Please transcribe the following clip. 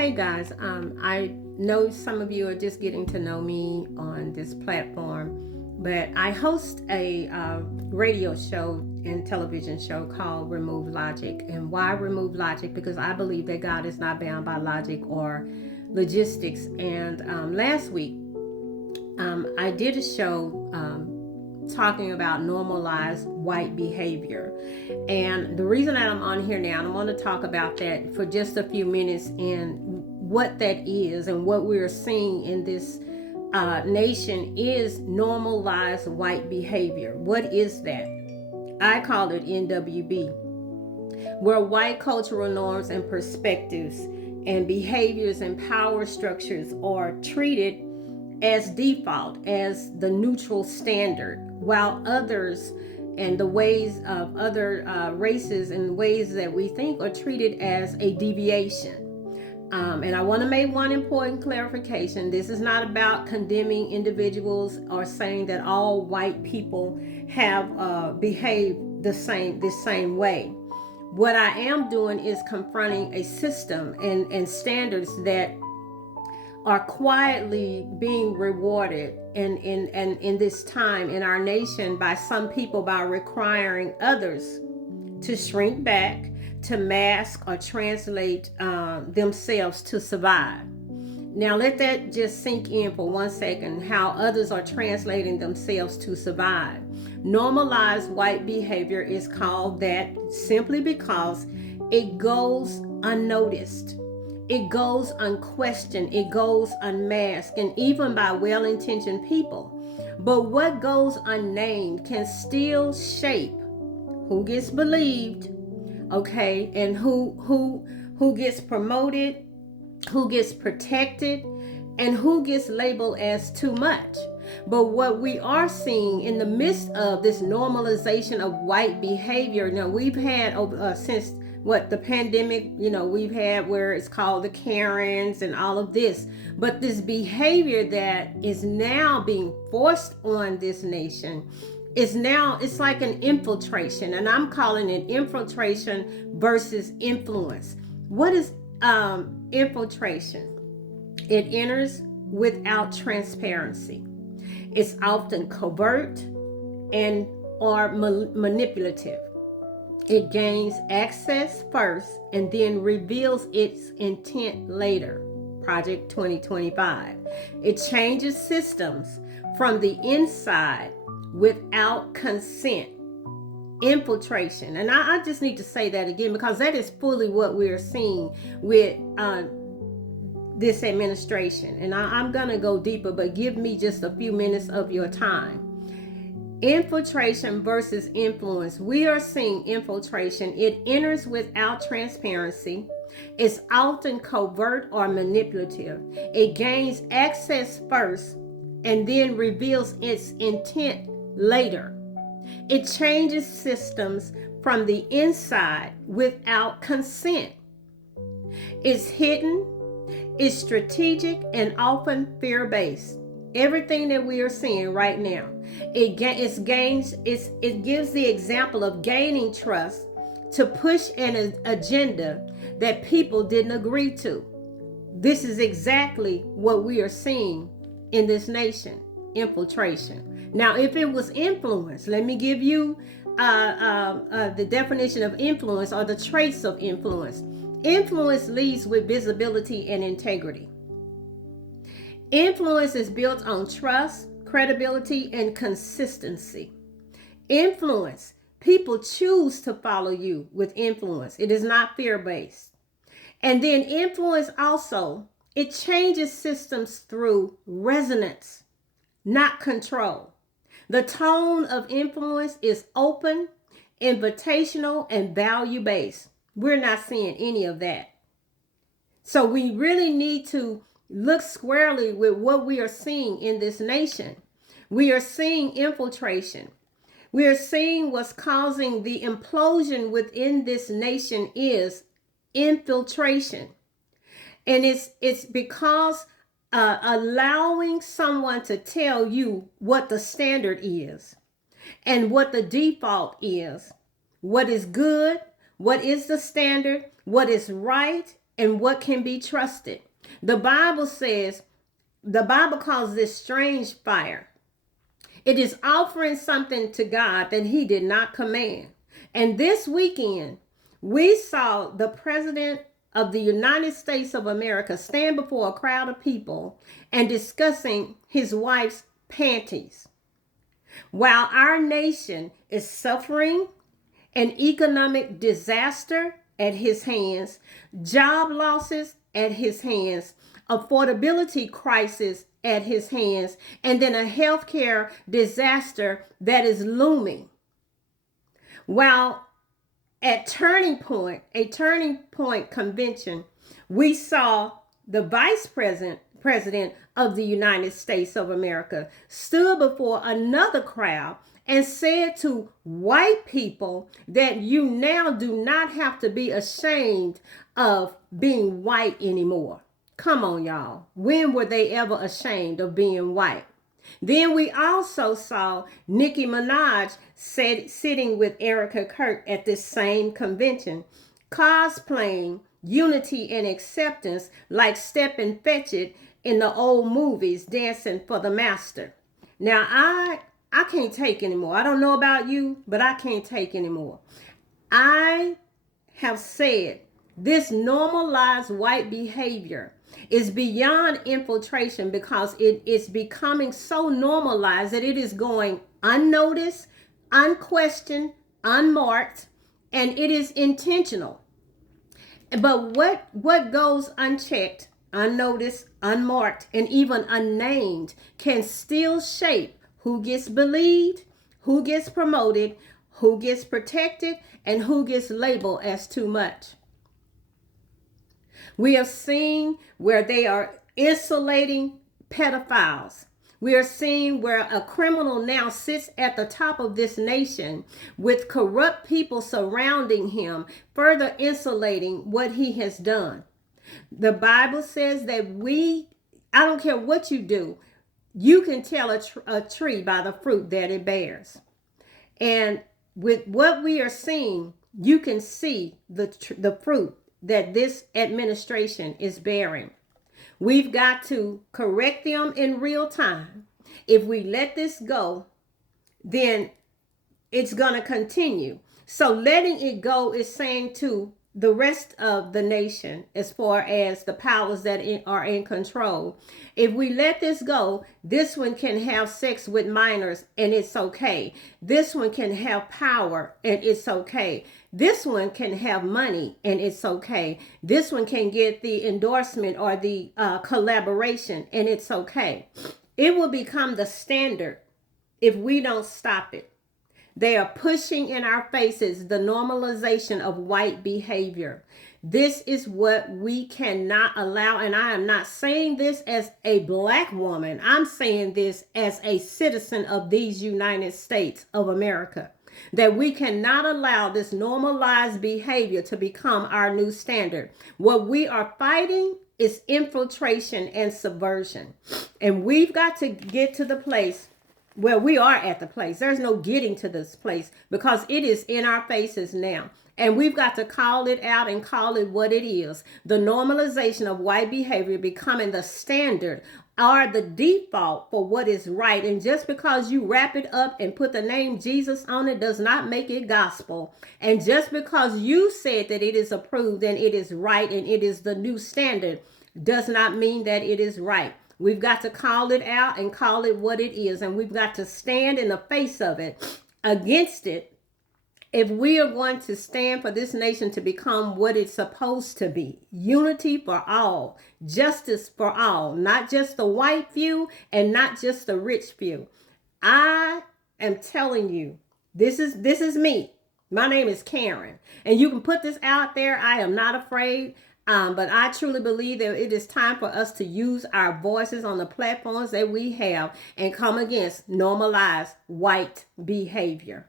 Hey guys, I know some of you are just getting to know me on this platform, but I host a radio show and television show called Remove Logic. And why Remove Logic? Because I believe that God is not bound by logic or logistics. And last week, I did a show talking about normalized white behavior. And the reason that I'm on here now, and I want to talk about that for just a few minutes and what that is and what we're seeing in this nation is normalized white behavior. What is that? I call it NWB, where white cultural norms and perspectives and behaviors and power structures are treated as default, as the neutral standard, while others and the ways of other races and ways that we think are treated as a deviation. And I want to make one important clarification. This is not about condemning individuals or saying that all white people have behaved the same way. What I am doing is confronting a system and standards that are quietly being rewarded in this time in our nation by some people by requiring others to shrink back, to mask or translate themselves to survive. Now let that just sink in for 1 second, how others are translating themselves to survive. Normalized white behavior is called that simply because it goes unnoticed. It goes unquestioned, it goes unmasked, and even by well-intentioned people. But what goes unnamed can still shape who gets believed, okay, and who gets promoted, who gets protected, and who gets labeled as too much. But what we are seeing in the midst of this normalization of white behavior, now we've had since the pandemic, we've had where it's called the Karens and all of this. But this behavior that is now being forced on this nation is now, it's like an infiltration. And I'm calling it infiltration versus influence. What is infiltration? It enters without transparency. It's often covert and or manipulative. It gains access first and then reveals its intent later. Project 2025. It changes systems from the inside without consent. Infiltration. And I just need to say that again because that is fully what we're seeing with this administration. And I'm going to go deeper, but give me just a few minutes of your time. Infiltration versus influence. We are seeing infiltration. It enters without transparency. It's often covert or manipulative. It gains access first and then reveals its intent later. It changes systems from the inside without consent. It's hidden, it's strategic, and often fear-based. Everything that we are seeing right now, it gives the example of gaining trust to push an agenda that people didn't agree to. This is exactly what we are seeing in this nation, infiltration. Now, if it was influence, let me give you the definition of influence or the traits of influence. Influence leads with visibility and integrity. Influence is built on trust, credibility, and consistency. Influence, people choose to follow you with influence. It is not fear-based. And then influence also, it changes systems through resonance, not control. The tone of influence is open, invitational, and value-based. We're not seeing any of that. So we really need to look squarely with what we are seeing in this nation. We are seeing infiltration. We are seeing what's causing the implosion within this nation is infiltration. And it's because allowing someone to tell you what the standard is and what the default is, what is good, what is the standard, what is right, and what can be trusted. The Bible calls this strange fire. It is offering something to God that he did not command. And this weekend, we saw the president of the United States of America stand before a crowd of people and discussing his wife's panties. While our nation is suffering an economic disaster at his hands, job losses at his hands, affordability crisis at his hands, and then a healthcare disaster that is looming. While at a turning point convention, we saw the vice president of the United States of America stood before another crowd and said to white people that you now do not have to be ashamed of being white anymore. Come on, y'all. When were they ever ashamed of being white? Then we also saw Nicki Minaj sitting with Erica Kirk at this same convention, cosplaying unity and acceptance like Step and Fetch It in the old movies, dancing for the master. Now, I can't take anymore. I don't know about you, but I can't take anymore. I have said this normalized white behavior is beyond infiltration because it is becoming so normalized that it is going unnoticed, unquestioned, unmarked, and it is intentional. But what goes unchecked, unnoticed, unmarked, and even unnamed can still shape who gets believed, who gets promoted, who gets protected, and who gets labeled as too much. We have seen where they are insulating pedophiles. We are seeing where a criminal now sits at the top of this nation with corrupt people surrounding him, further insulating what he has done. The Bible says that I don't care what you do, you can tell a tree by the fruit that it bears. And with what we are seeing, you can see the fruit that this administration is bearing. We've got to correct them in real time. If we let this go, then it's going to continue. So letting it go is saying to the rest of the nation, as far as the powers that are in control, if we let this go, this one can have sex with minors and it's okay. This one can have power and it's okay. This one can have money and it's okay. This one can get the endorsement or the collaboration and it's okay. It will become the standard if we don't stop it. They are pushing in our faces the normalization of white behavior. This is what we cannot allow. And I am not saying this as a black woman. I'm saying this as a citizen of these United States of America. That we cannot allow this normalized behavior to become our new standard. What we are fighting is infiltration and subversion. And we've got to get to the place where we are at the place. There's no getting to this place because it is in our faces now. And we've got to call it out and call it what it is. The normalization of white behavior becoming the standard or the default for what is right. And just because you wrap it up and put the name Jesus on it does not make it gospel. And just because you said that it is approved and it is right and it is the new standard does not mean that it is right. We've got to call it out and call it what it is. And we've got to stand in the face of it, against it, if we are going to stand for this nation to become what it's supposed to be. Unity for all, justice for all, not just the white few and not just the rich few. I am telling you, this is me. My name is Karen. And you can put this out there. I am not afraid. But I truly believe that it is time for us to use our voices on the platforms that we have and come against normalized white behavior.